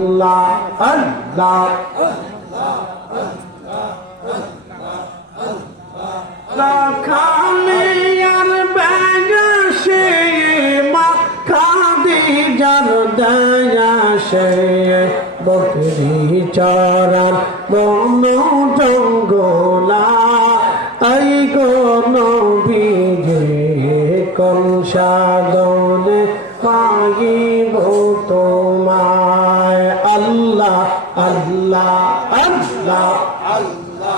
আল্লাহ আল্লাহ, রাখালে আর বেগাসে মাখাদি যার দয়াসে বকরি চরার বন জঙ্গলা আই গো নবীজে কোন সাদনে পাইব আল্লাহ আল্লাহ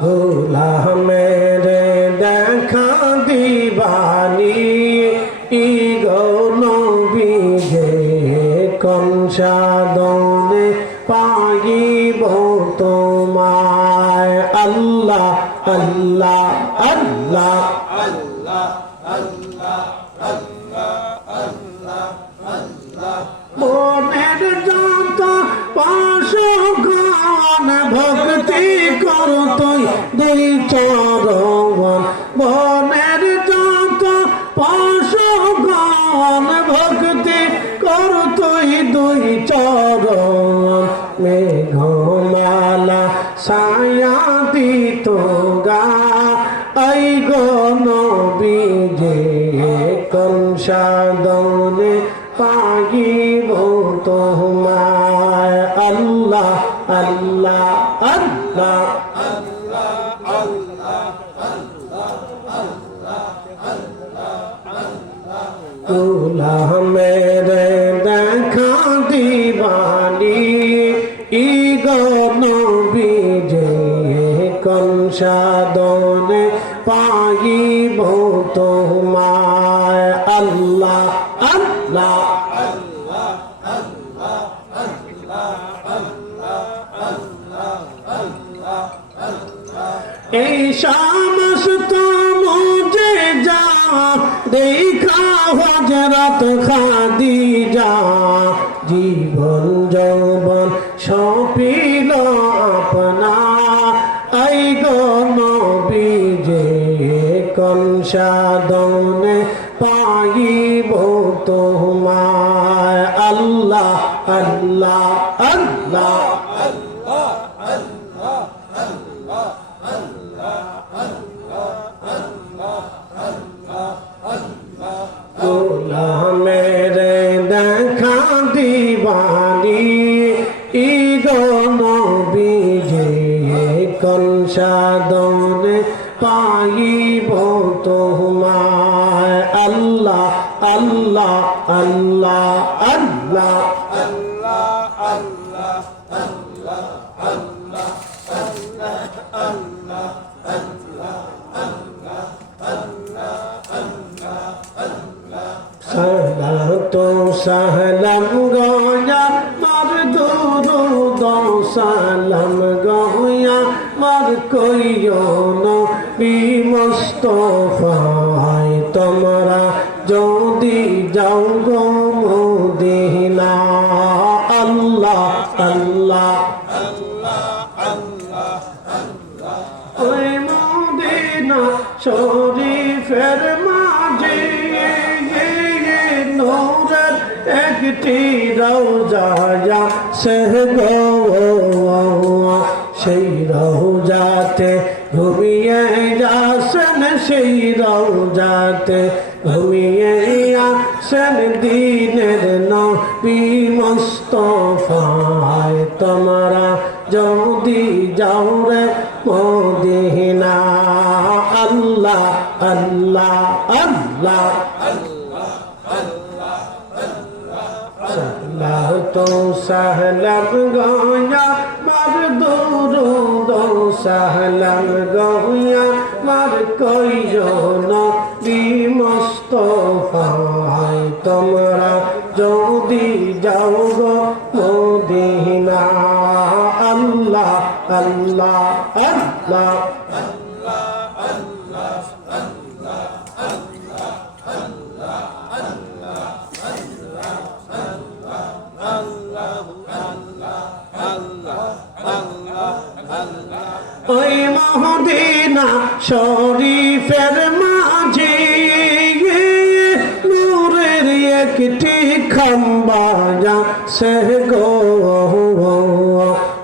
ভোলা মেরে দেখা দিবানি সাদনে পাইব তোমায় আল্লাহ আল্লাহ আল্লাহ মনের যত পাশগান ভক্তি কর তুই, দুই চরণ। মনের যত পাশগান ভক্তি কর তুই, দুই চরণ। মেঘমালা ছায়া দিত গা আই গণ বিজে কংসাদনে আল্লাহ আল্লাহ আল্লাহ। তুলা মেরে দেখা দিবানি ইগন বিজে কংসাদনে পাইব তোমায় আল্লাহ আল্লাহ এই সমস্ত মুঝে যা দেখা হজরত খাদি যা জীবন যৌবন সপিল আপনা, আই গনবিজে কংসাদনে পাইব তোমায়। আল্লাহ আল্লাহ আল্লাহ। বিজে কংসাদনে পাইব তোমায় আল্লাহ আল্লাহ আল্লাহ আল্লাহ সালাতো সালাম গয়া মার কইও তোমরা যদি যাও গো মদিনা। আল্লাহ আল্লাহ শরীফের মাঝে নূরের একটি রওজা সে গো সেই রওজাতে ঘুমিয়ে যাসেন সেই রওজাতে ঘুমিয়ে আসেন দিনের নবী মুস্তফায় তোমরা যদি যাও রে মদিনা, আল্লাহ আল্লাহ আল্লাহ। সাল্লাহ তো সাহলাম গয়া মার দুরুদ সাহলাম গয়া মার কইজন বিমস্তফায় তোমরা যদি যাও গো মদিনা আল্লাহ আল্লাহ আল্লাহ ওই মহদিনা শরীফের মাঝে নূরের একটি খাম্বা সে গো।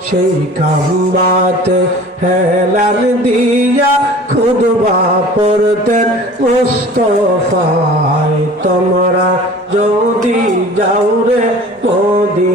সেই খাম্বাতে হেলাল দিয়া খুদবা পড়তেন মুস্তফায়। তোমরা যদি যাও রে মোদী